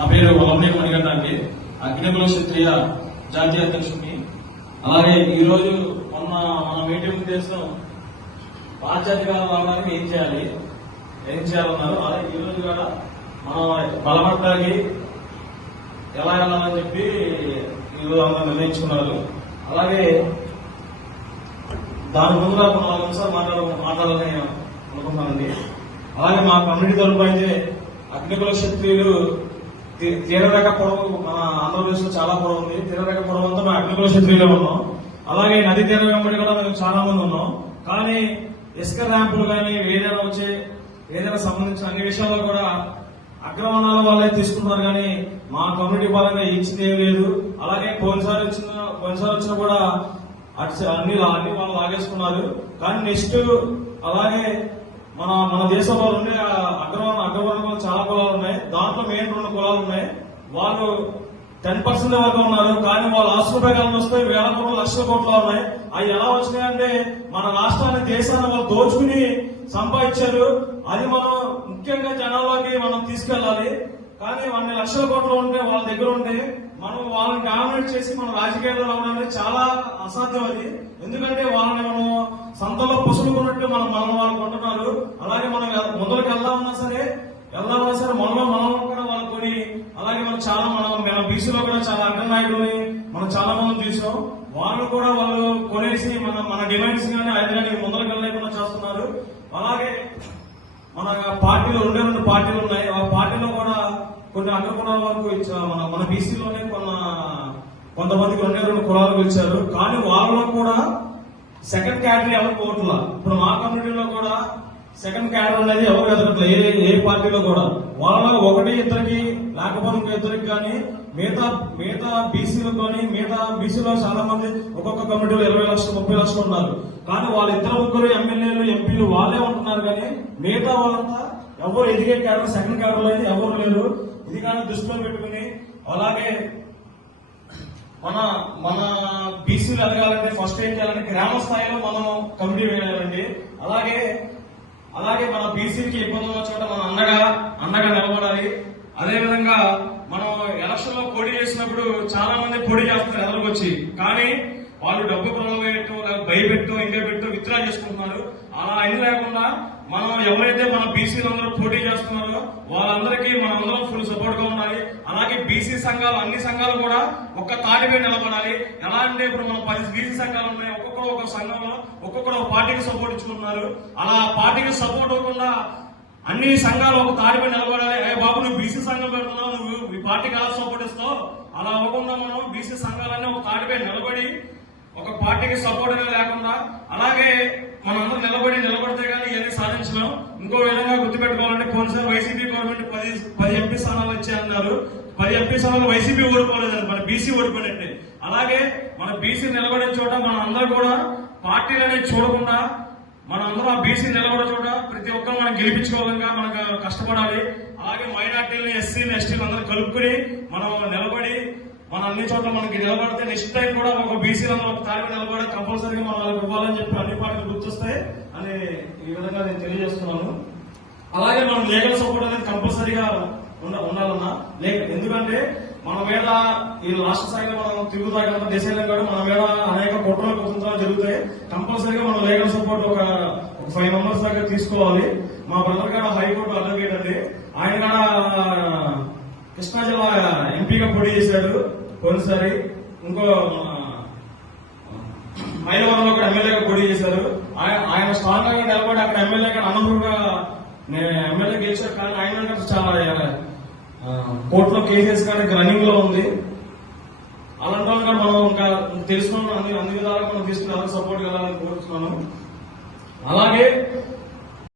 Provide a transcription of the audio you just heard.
నా పేరు వల్లభనేని మణిగడ్డానికి అగ్నికుల క్షత్రియ జాతీయ అధ్యక్షుడిని. అలాగే ఈ రోజు మొన్న మన మీటింగ్ ఉద్దేశం పాశ్చాత్య రావడానికి ఏం చేయాలి? ఏం చేయాలన్నారు? అలాగే ఈ రోజు కూడా మనం బలపడడానికి ఎలా వెళ్ళాలని చెప్పి ఈరోజు అందరూ నిర్ణయించుకున్నారు. అలాగే దాని ముందుగా ఒక నాలుగు నిమిషాలు మాట్లాడ మాట్లాడాలని అనుకుంటున్నానండి. అలాగే మా కమ్యూనిటీ తరపు అయితే అగ్నికుల క్షత్రియులు తీరరేఖ పొడవు మన ఆంధ్రప్రదేశ్లో చాలా పొడవు ఉంది. తీరరేఖ పొడవు అంతా మేము అగ్నికుల క్షత్రియులే ఉన్నాం. అలాగే నది తీరం వెంబడి కూడా మేము చాలా మంది ఉన్నాం. కానీ ఇసుక ర్యాంపులు కానీ ఏదైనా వచ్చే ఏదైనా సంబంధించిన అన్ని విషయాల్లో కూడా అగ్రవర్ణాల వాళ్ళే తీసుకున్నారు కానీ మా కమ్యూనిటీ పరంగా ఇచ్చింది ఏం లేదు. అలాగే పోయినసారి వచ్చిన పోయినసారి వచ్చినా కూడా అటు అన్ని అన్ని వాళ్ళు లాగేసుకున్నారు కానీ నెక్స్ట్ అలాగే మన మన దేశంలో ఉండే అగ్రవర్ణ అగ్రవర్ణంలో చాలా కులాలు ఉన్నాయి దాంట్లో మెయిన్ రెండు కులాలు ఉన్నాయి? వాళ్ళు టెన్ పర్సెంట్ వరకు ఉన్నారు కానీ వాళ్ళ ఆస్తుల ప్రకారం వస్తే వేల కోట్లు లక్షల కోట్లు ఉన్నాయి. అవి ఎలా వచ్చినాయంటే మన రాష్ట్రాన్ని దేశాన్ని వాళ్ళు దోచుకుని సంపాదించారు. అది మనం ముఖ్యంగా జనాల్లోకి మనం తీసుకెళ్ళాలి. కానీ అన్ని లక్షల కోట్లు ఉంటే వాళ్ళ దగ్గర ఉంటే మనం వాళ్ళని డామినేట్ చేసి మన రాజకీయాల్లో రావడం అనేది చాలా అసాధ్యం అది. ఎందుకంటే వాళ్ళని మనం సంతలో పుసులుకున్నట్టు మనం మనం వాళ్ళు కొంటున్నారు. అలాగే మనం ముందరికి వెళ్దామన్నా సరే వెళ్దామన్నా సరే మనలో మనం కూడా వాళ్ళు అలాగే మనం చాలా మనం మన బీసీలో కూడా చాలా అగ్రనాయకులని మనం చాలా మంది చూసాం. వాళ్ళు కూడా వాళ్ళు కొనేసి మన మన డిమాండ్స్ కానీ ఆయన ముందర ముందరకు వెళ్ళలేకుండా చేస్తున్నారు. అలాగే మన పార్టీలో రెండే రెండు పార్టీలు ఉన్నాయి. ఆ పార్టీలో కూడా కొన్ని అగ్ర కులాల వరకు ఇచ్చా- మన మన బీసీలోనే కొన్న కొంతమందికి రెండే రెండు కులాలకు ఇచ్చారు కానీ వాళ్ళలో కూడా సెకండ్ కేటగిరీ ఎవరు పోవట్లా? ఇప్పుడు మా కమ్యూనిటీలో కూడా సెకండ్ క్యాడర్ అనేది ఎవరు ఎదగట్లేదు ఏ ఏ పార్టీలో కూడా. వాళ్ళలో ఒకటి ఇద్దరికి లేకపోతే ఇంకో ఇద్దరికి కానీ మిగతా మిగతా బీసీలు కానీ మిగతా బీసీలో చాలా మంది ఒక్కొక్క కమిటీలో ఇరవై లక్షలు ముప్పై లక్షలు ఉన్నారు. కానీ వాళ్ళ ఇద్దరు ముగ్గురు ఎమ్మెల్యేలు ఎంపీలు వాళ్ళే ఉంటున్నారు కానీ మిగతా వాళ్ళంతా ఎవరు ఎదిగే క్యాడర్ సెకండ్ కేడర్ అయితే ఎవరు లేరు. ఇది కానీ దృష్టిలో పెట్టుకుని అలాగే మన మన బీసీలు ఎదగాలంటే ఫస్ట్ ఏం చేయాలంటే గ్రామ స్థాయిలో మనం కమిటీ వేయాలండి. అలాగే అలాగే మన బీసీకి ఇబ్బందులు ఉన్న చోట మనం అండగా అండగా నిలబడాలి. అదేవిధంగా మనం ఎలక్షన్లో పోటీ చేసినప్పుడు చాలా మంది పోటీ చేస్తారు ఎదరికి కానీ వాళ్ళు డబ్బు ప్రలోభపెట్టు భయపెట్టు ఇంకా పెట్టు విత్డ్రా చేసుకుంటున్నారు. అలా అయిన లేకుండా మనం ఎవరైతే మన బీసీలు అందరూ పోటీ చేస్తున్నారో వాళ్ళందరికీ మనందరం ఫుల్ సపోర్ట్గా ఉండాలి. సంఘాలు అన్ని సంఘాలు కూడా ఒక్క తాటిపై నిలబడాలి. ఎలా అంటే ఇప్పుడు మన పది బీసీ సంఘాలు ఉన్నాయి ఒక్కొక్కరు ఒక సంఘంలో ఒక్కొక్కరు ఒక పార్టీకి సపోర్ట్ ఇచ్చుకుంటున్నారు. అలా పార్టీకి సపోర్ట్ అవ్వకుండా అన్ని సంఘాలు ఒక తాడిపై నిలబడాలి. అయ్యే బాబు నువ్వు బీసీ సంఘం పెడుతున్నావు నువ్వు ఈ పార్టీకి ఎలా సపోర్ట్ ఇస్తావు? అలా అవ్వకుండా మనం బీసీ సంఘాలన్నీ ఒక తాడిపై నిలబడి ఒక పార్టీకి సపోర్ట్ లేకుండా అలాగే మనందరూ నిలబడి నిలబడితే కానీ ఇవన్నీ సాధించలేం. ఇంకో విధంగా గుర్తుపెట్టుకోవాలంటే పోలీసులు వైసీపీ గవర్నమెంట్ పది పది ఎంపీ స్థానాలు వచ్చాయన్నారు పది ఎంపీ సభలు వైసీపీ ఓడిపోలేదు మన బీసీ ఓడిపోయినట్టే. అలాగే మన బీసీ నిలబడే చోట మన అందరూ కూడా పార్టీలు అనేది చూడకుండా మనం అందరం ఆ బీసీ నిలబడే చోట ప్రతి ఒక్కరు మనం గెలిపించుకోవాలంగా మనకు కష్టపడాలి. అలాగే మైనార్టీలు ఎస్సీలు ఎస్టీలు అందరూ కలుపుకుని మనం నిలబడి మన అన్ని చోట్ల మనకి నిలబడితే నెక్స్ట్ టైం కూడా ఒక బీసీలలో ఒక తారీఖు నిలబడి కంపల్సరీగా మనం ఇవ్వాలని చెప్పి అన్ని పార్టీలు గుర్తొస్తాయి అని ఈ విధంగా నేను తెలియజేస్తున్నాను. అలాగే మనం లీగల్ సపోర్ట్ అనేది కంపల్సరీగా ఉండ ఉండాలన్నా. లేక ఎందుకంటే మన మీద ఈ రాష్ట్ర స్థాయిలో మనం తిరుగుతా కనుక దేశంలో కూడా మన మీద అనేక కుట్రలు కుతంత్రాలు జరుగుతాయి. కంపల్సరీగా మనం లీగల్ సపోర్ట్ ఒక ఫైవ్ మెంబర్స్ దాకా తీసుకోవాలి. మా బ్రదర్ గారు హైకోర్టు అడ్వకేట్ అండి ఆయన కూడా కృష్ణా జిల్లా ఎంపీగా పోటీ చేశాడు. పోయినసారి ఇంకో మైలవరంలో కూడా ఎమ్మెల్యేగా పోటీ చేశారు. ఆయన ఆయన స్ట్రాంగ్గా నిలబడి అక్కడ ఎమ్మెల్యేగా అనర్హుడుగా నేను ఎమ్మెల్యే గెలిచారు కానీ ఆయన కూడా చాలా కోర్టులో కేసెస్ కానీ రన్నింగ్లో ఉంది. అలాంటి వాళ్ళు మనం ఇంకా తెలుసుకున్నాం అన్ని అన్ని విధాలుగా మనం తీసుకుని సపోర్ట్ వెళ్ళాలని కోరుతున్నాను. అలాగే